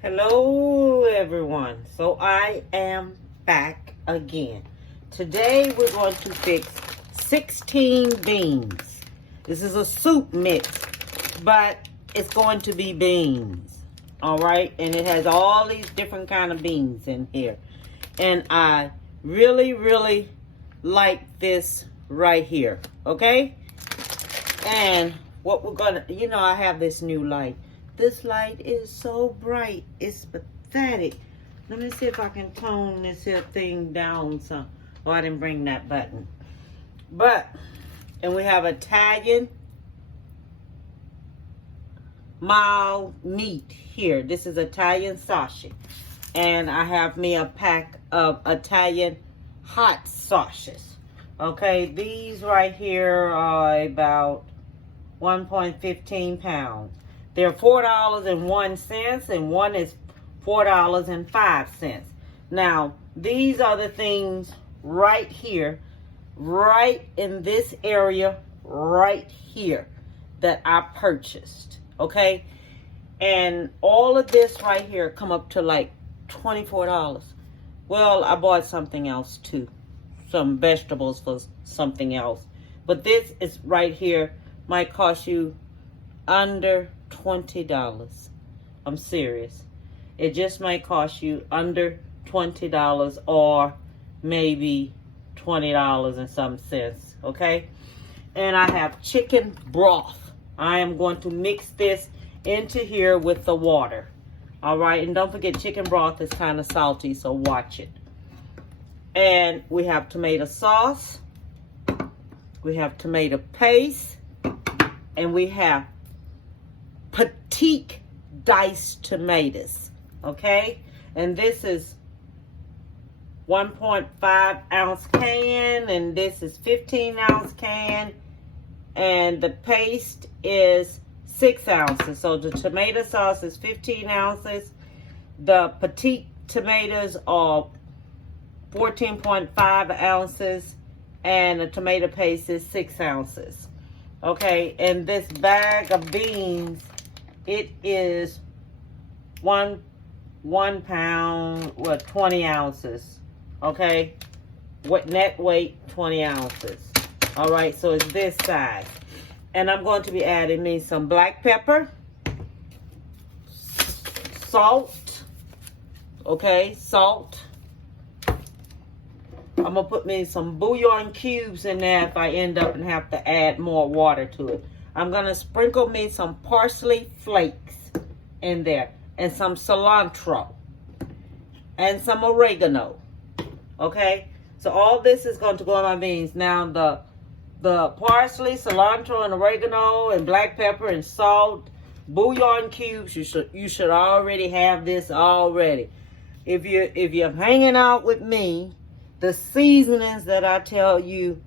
Hello everyone. So I am back again. Today we're going to fix 16 beans. This is a soup mix, but it's going to be beans. Alright, and it has all these different kind of beans in here. And I really like this right here. Okay? And what we're gonna, I have this new light. This light is so bright. It's pathetic. Let me see if I can tone this here thing down some. Oh, I didn't bring that button. And we have Italian mild meat here. This is Italian sausage. And I have me a pack of Italian hot sausages. Okay, these right here are about 1.15 pounds. They're $4.01 and one is $4.05. Now, these are the things right here, right in this area, right here that I purchased, okay? And all of this right here come up to like $24. Well, I bought something else too, some vegetables for something else. But this is right here might cost you under $20. I'm serious. It just might cost you under $20 or maybe $20 and some cents, okay? And I have chicken broth. I am going to mix this into here with the water. All right, and don't forget chicken broth is kind of salty, so watch it. And we have tomato sauce. We have tomato paste. And we have petite diced tomatoes, okay? And this is 1.5 ounce can, and this is 15 ounce can, and the paste is 6 ounces. So the tomato sauce is 15 ounces. The petite tomatoes are 14.5 ounces, and the tomato paste is 6 ounces. Okay, and this bag of beans, it is one pound, 20 ounces. Okay, what net weight, 20 ounces. All right, so it's this size. And I'm going to be adding me some black pepper, salt, okay, salt. I'm going to put me some bouillon cubes in there if I end up and have to add more water to it. I'm going to sprinkle me some parsley flakes in there and some cilantro and some oregano. Okay? So all this is going to go in my beans. Now the parsley, cilantro, and oregano and black pepper and salt, bouillon cubes, you should already have this already. If you're hanging out with me, the seasonings that I tell you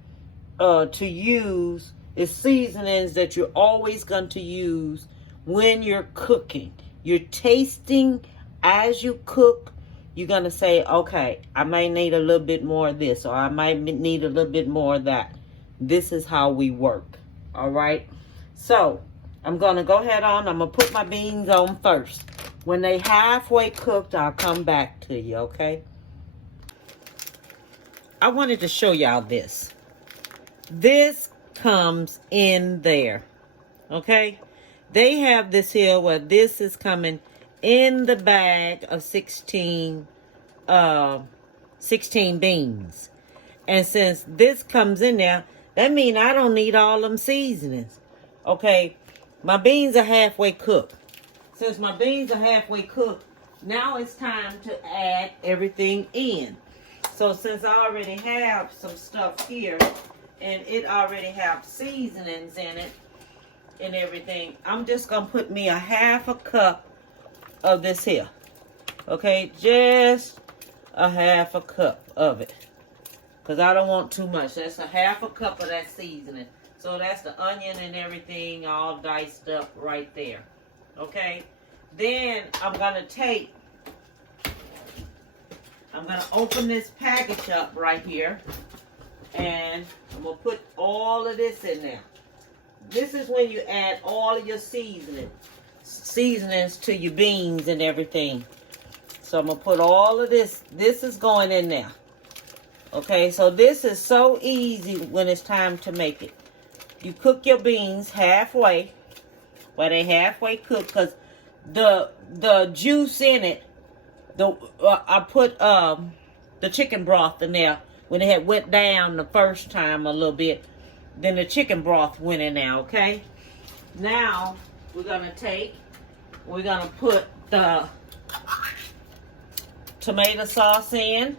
to use is seasonings that you're always going to use when you're cooking. You're tasting as you cook. You're going to say, okay, I might need a little bit more of this, or I might need a little bit more of that. This is how we work. All right. So I'm going to go ahead on. I'm going to put my beans on first. When they halfway cooked, I'll come back to you. Okay. I wanted to show y'all this. This comes in there, okay? They have this here where this is coming in the bag of 16 beans. And since this comes in there, that means I don't need all them seasonings, okay? My beans are halfway cooked. Since my beans are halfway cooked, now it's time to add everything in. So since I already have some stuff here and it already have seasonings in it and everything, I'm just going to put me a half a cup of this here. Okay, just a half a cup of it. Because I don't want too much. That's a half a cup of that seasoning. So that's the onion and everything all diced up right there. Okay, then I'm going to open this package up right here, and I'm going to put all of this in there. This is when you add all of your seasoning. seasonings to your beans and everything. So I'm going to put all of this. This is going in there. Okay, so this is so easy when it's time to make it. You cook your beans halfway, where they halfway cooked, because the juice in it, I put the chicken broth in there when it had went down the first time a little bit. Then the chicken broth went in there, okay? Now, we're going to put the tomato sauce in.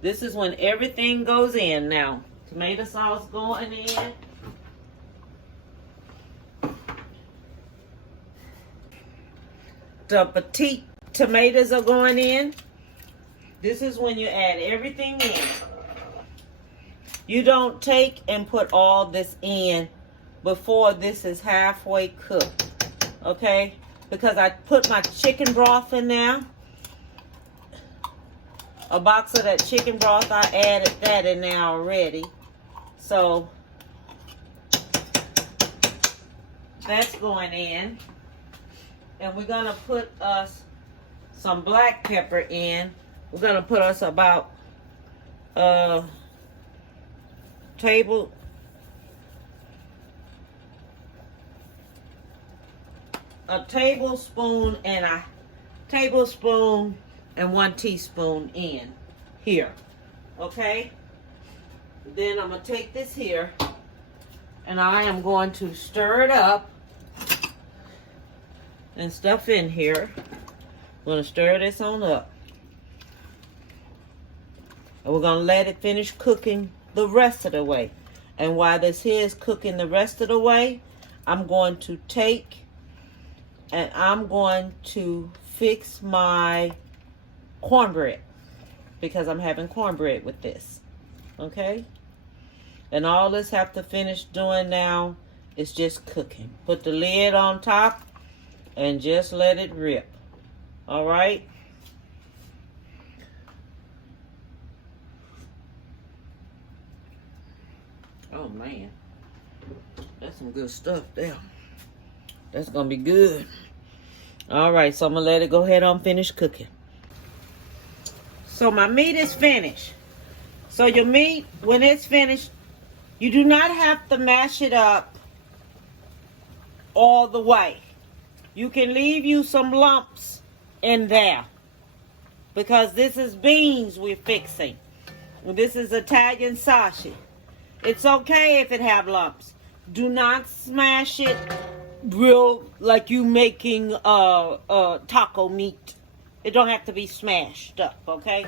This is when everything goes in now. Tomato sauce going in. The petite tomatoes are going in. This is when you add everything in. You don't take and put all this in before this is halfway cooked. Okay? Because I put my chicken broth in there. A box of that chicken broth, I added that in there already. So, that's going in. And we're going to put us some black pepper in. We're going to put us about a tablespoon and 1 teaspoon in here. Okay? Then I'm going to take this here and I am going to stir it up and stuff in here. I'm going to stir this on up. And we're going to let it finish cooking the rest of the way. And while this here is cooking the rest of the way, I'm going to take and I'm going to fix my cornbread, because I'm having cornbread with this. Okay? And all this have to finish doing now is just cooking. Put the lid on top and just let it rip. Alright? Oh man. That's some good stuff there. That's gonna be good. Alright, so I'm gonna let it go ahead on finish cooking. So my meat is finished. So your meat, when it's finished, you do not have to mash it up all the way. You can leave you some lumps in there, because this is beans we're fixing. This is Italian sausage. It's okay if it have lumps. Do not smash it real like you making taco meat. It don't have to be smashed up, okay?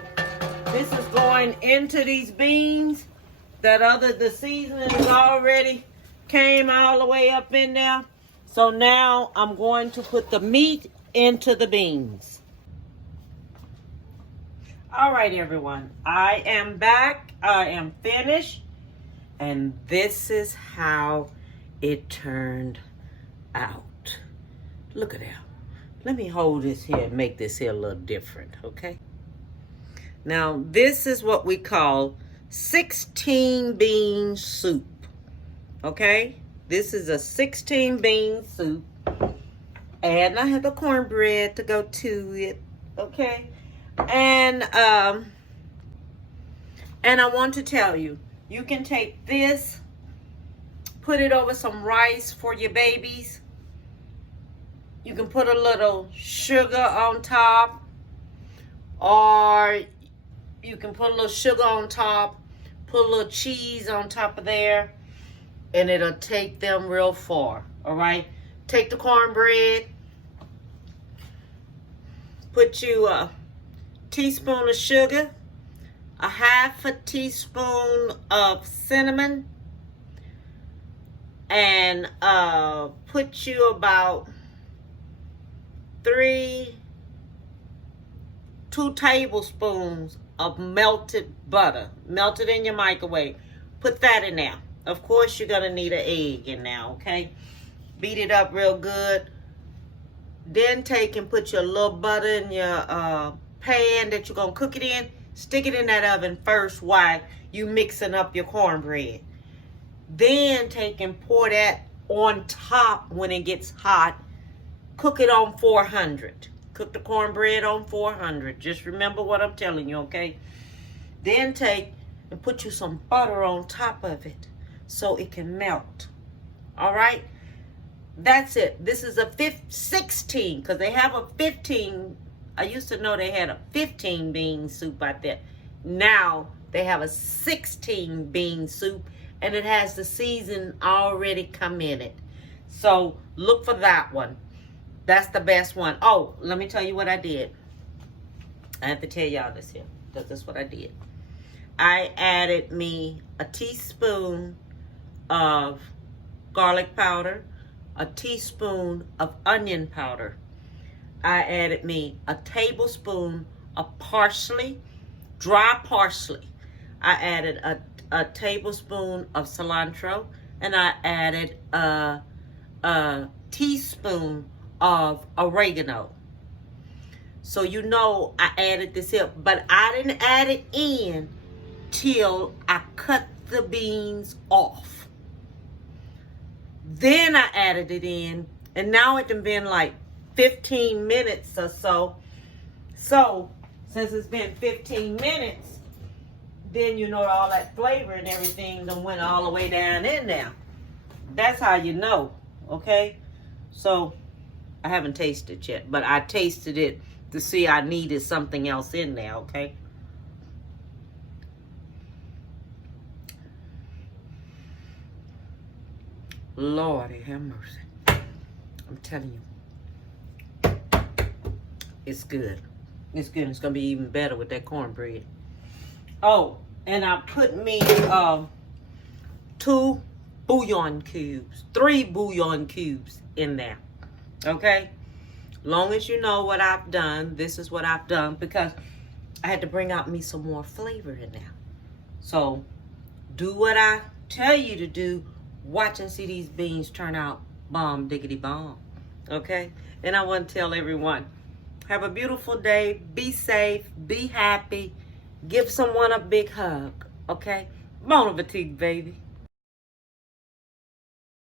This is going into these beans. The seasoning is already came all the way up in there. So now I'm going to put the meat into the beans. All right, everyone. I am back. I am finished. And this is how it turned out. Look at that. Let me hold this here and make this here a little different, okay? Now, this is what we call 16 bean soup, okay? This is a 16 bean soup. And I have the cornbread to go to it, okay? And I want to tell you, you can take this, put it over some rice for your babies. You can put a little sugar on top, or you can put a little sugar on top, put a little cheese on top of there, and it'll take them real far, all right? Take the cornbread, put you a teaspoon of sugar, a half a teaspoon of cinnamon, and put you about 2 tablespoons of melted butter, melted in your microwave. Put that in there. Of course, you're going to need an egg in there, okay? Beat it up real good. Then take and put your little butter in your pan that you're going to cook it in. Stick it in that oven first while you mixing up your cornbread. Then take and pour that on top when it gets hot. cook it on 400. Cook the cornbread on 400. Just remember what I'm telling you, okay? Then take and put you some butter on top of it so it can melt. All right? That's it. This is a 16, because they have a 15. I used to know they had a 15 bean soup out there. Now they have a 16 bean soup, and it has the season already come in it. So look for that one. That's the best one. Oh, let me tell you what I did. I have to tell y'all this here, because that's what I did. I added me a teaspoon of garlic powder, a teaspoon of onion powder. I added me a tablespoon of parsley, dry parsley. I added a tablespoon of cilantro, and I added a teaspoon of oregano. So you know I added this here, but I didn't add it in till I cut the beans off. Then I added it in, and now it done been like 15 minutes or so. So since it's been 15 minutes, then you know all that flavor and everything done went all the way down in there. That's how you know, okay? So I haven't tasted it yet, but I tasted it to see I needed something else in there, okay? Lordy have mercy. I'm telling you. It's good. It's good. It's going to be even better with that cornbread. Oh, and I put me 2 bouillon cubes, 3 bouillon cubes in there. Okay? Long as you know what I've done, this is what I've done, because I had to bring out me some more flavor in there. So, do what I tell you to do. Watch and see these beans turn out bomb diggity bomb. Okay? And I want to tell everyone, have a beautiful day. Be safe. Be happy. Give someone a big hug. Okay? Bon appetit, baby.